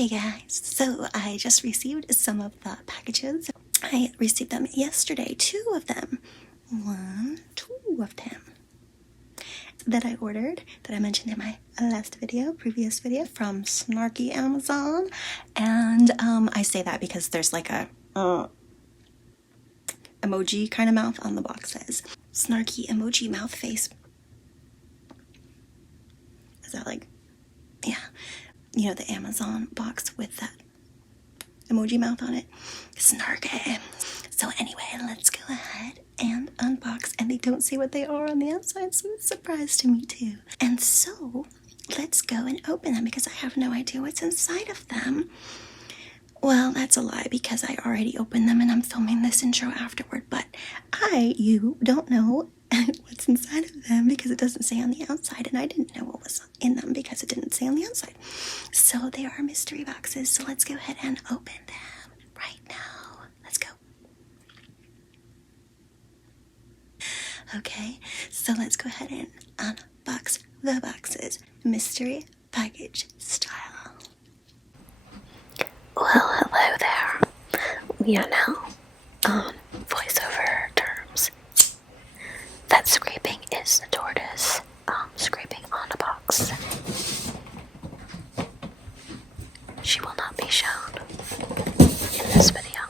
Hey guys, so I just received some of the packages. I received them yesterday, two of them that I ordered, that I mentioned in my previous video from Snarky Amazon. And I say that because there's like a emoji kind of mouth on the box. Says Snarky emoji mouth face. Is that like, yeah, you know, the Amazon box with that emoji mouth on it? Snarky. So anyway, let's go ahead and unbox, and they don't say what they are on the outside, so it's a surprise to me too. And so let's go and open them because I have no idea what's inside of them. Well, that's a lie because I already opened them and I'm filming this intro afterward, but you don't know what's inside of them because it doesn't say on the outside, and I didn't know what was in them because it didn't say on the outside. So they are mystery boxes, so let's go ahead and open them right now. Let's go. Okay, so let's go ahead and unbox the boxes, mystery package style. Well, hello there. We are now on voiceover terms. That scraping is the tortoise scraping on a box. She will not be shown in this video.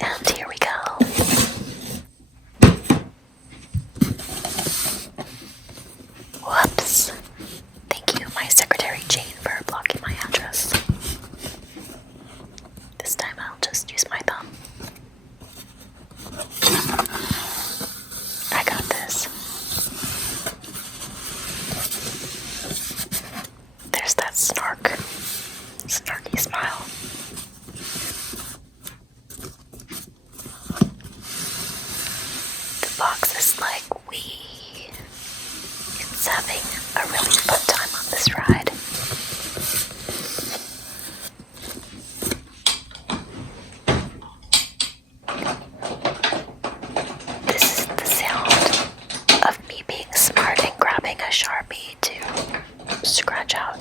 And here we go. Whoops. Thank you, my secretary Jane, for blocking my address. This time I'll just use my thumb. I got this. There's that snarky smile. The box is like, it's having a really fun time on this ride. This is the sound of me being smart and grabbing a Sharpie to scratch out,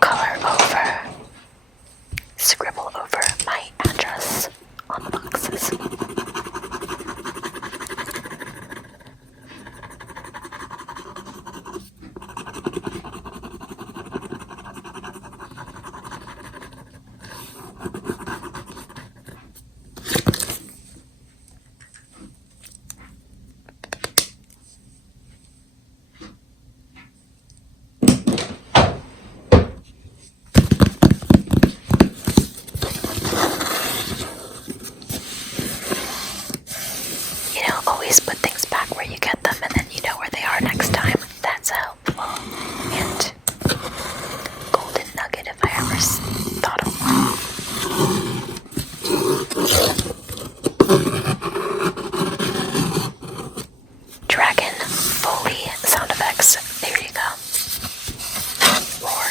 color over, scribble over my address on the boxes. Always put things back where you get them, and then you know where they are next time. That's helpful. And golden nugget if I ever thought of one. Dragon Foley sound effects. There you go. Roar.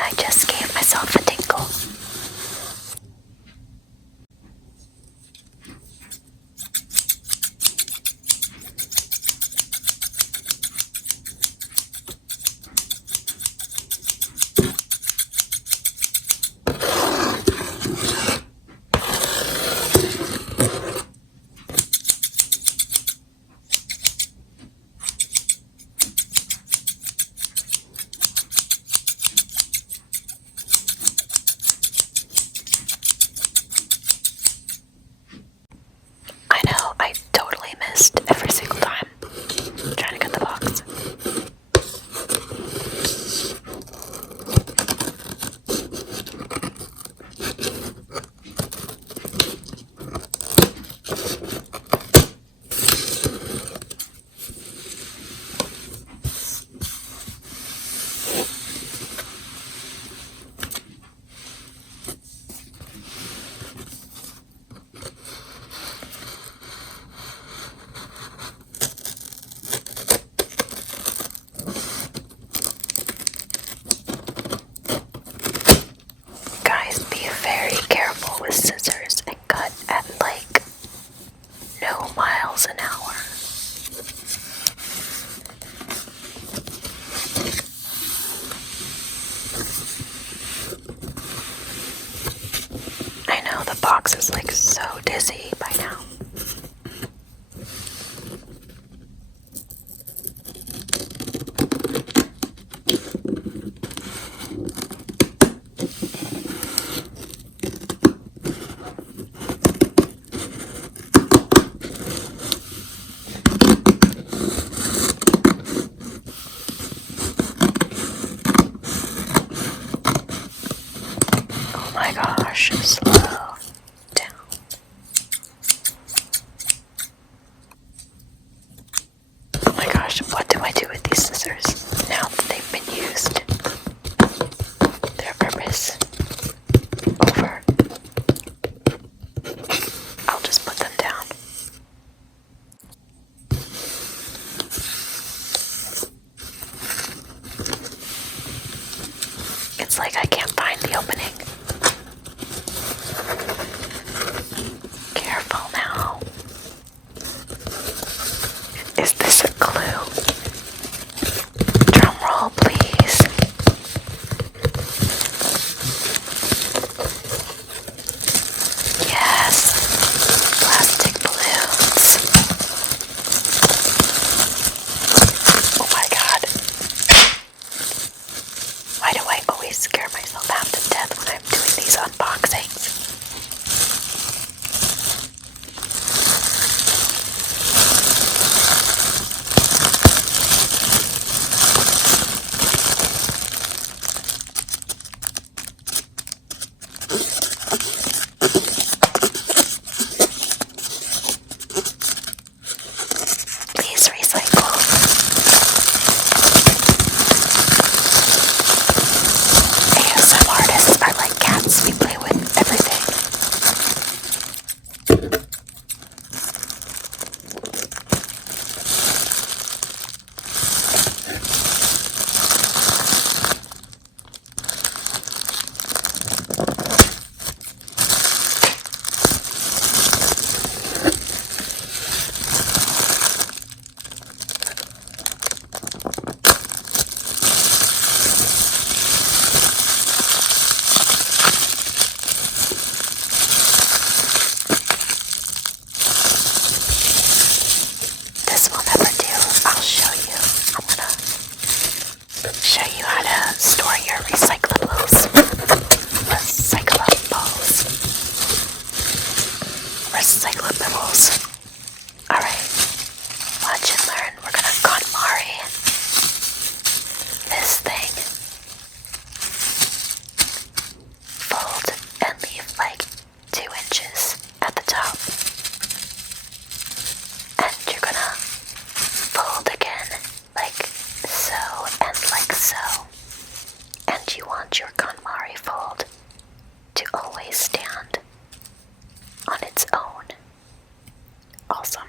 I just gave myself a tinkle. box is like so dizzy by now. Oh my gosh, slow down. Oh my gosh, what do I do with these scissors now that they've been used? Their purpose over. I'll just put them down. It's like I can't find the opening. Careful now. Is this a clue? Drum roll, please. Yes. Plastic balloons. Oh my god. Why do I always scare myself half to death when I'm doing these unboxings? Please recycle. ASM artists are like cats. We play with everything. This will never do. I'll show you. I'm gonna show you how to store your recyclables. Recyclables. Alright. Watch and learn. We're gonna KonMari this thing. Fold and leave like 2 inches at the top. And you're gonna fold again like so and like so. And you want your KonMari fold to always stand on its own. Awesome.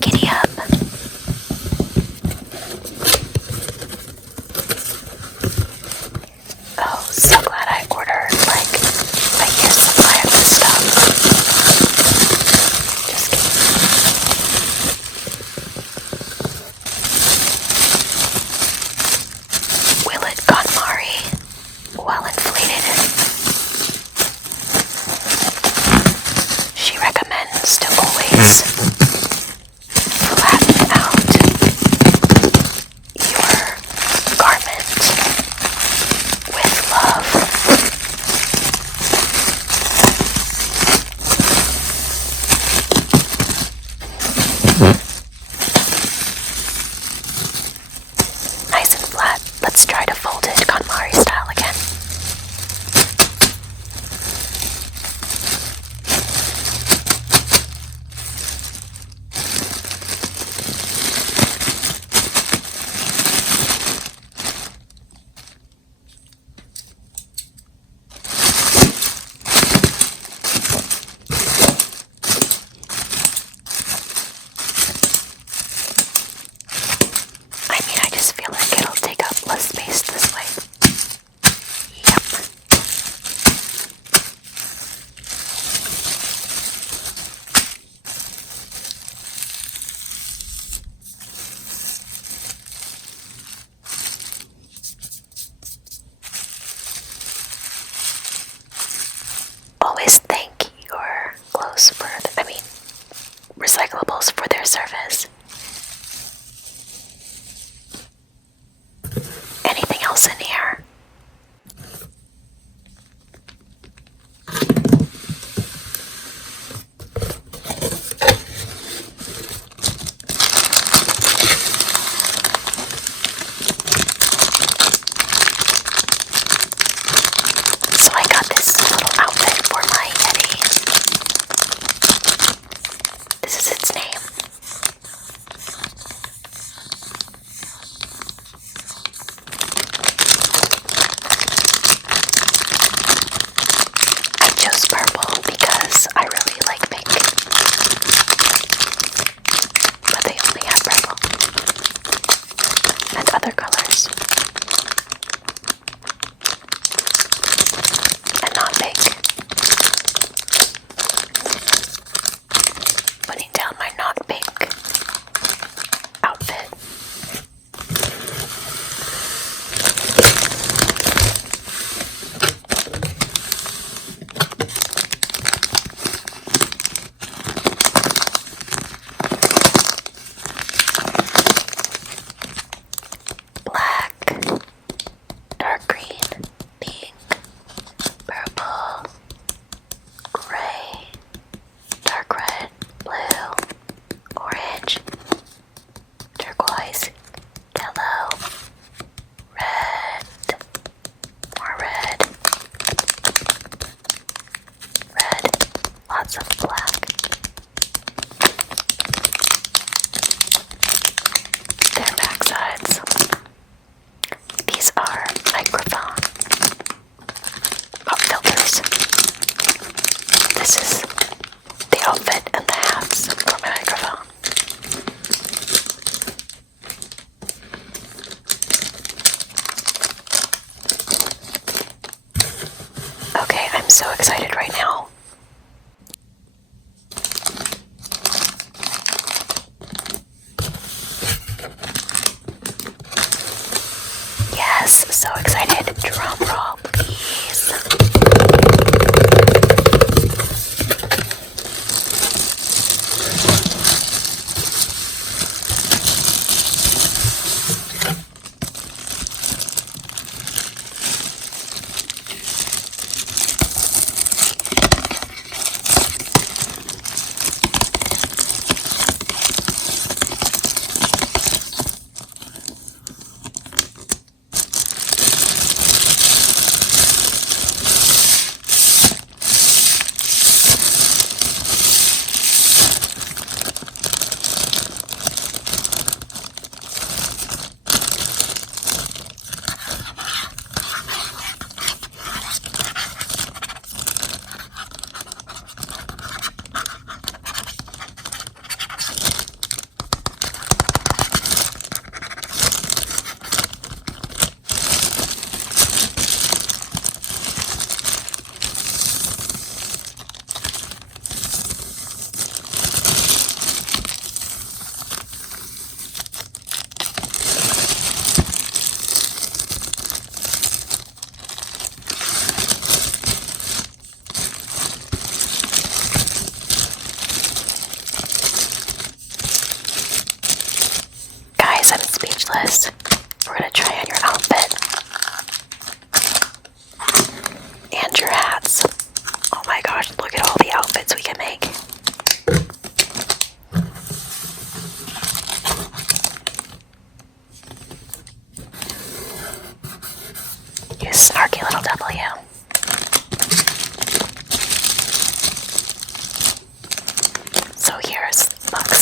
Giddy up. Oh, so glad I ordered like a year's supply of this stuff. Just kidding. Will it KonMari well inflated? She recommends to always flatten out your garment with love. Nice and flat. Let's try to fold it KonMari style again. so excited right now. Yes, so excited. Drum roll, please. Guys, I'm speechless. We're gonna try on your outfit. And your hats. Oh my gosh, look at all the outfits we can make. You snarky little W. So here's Buck's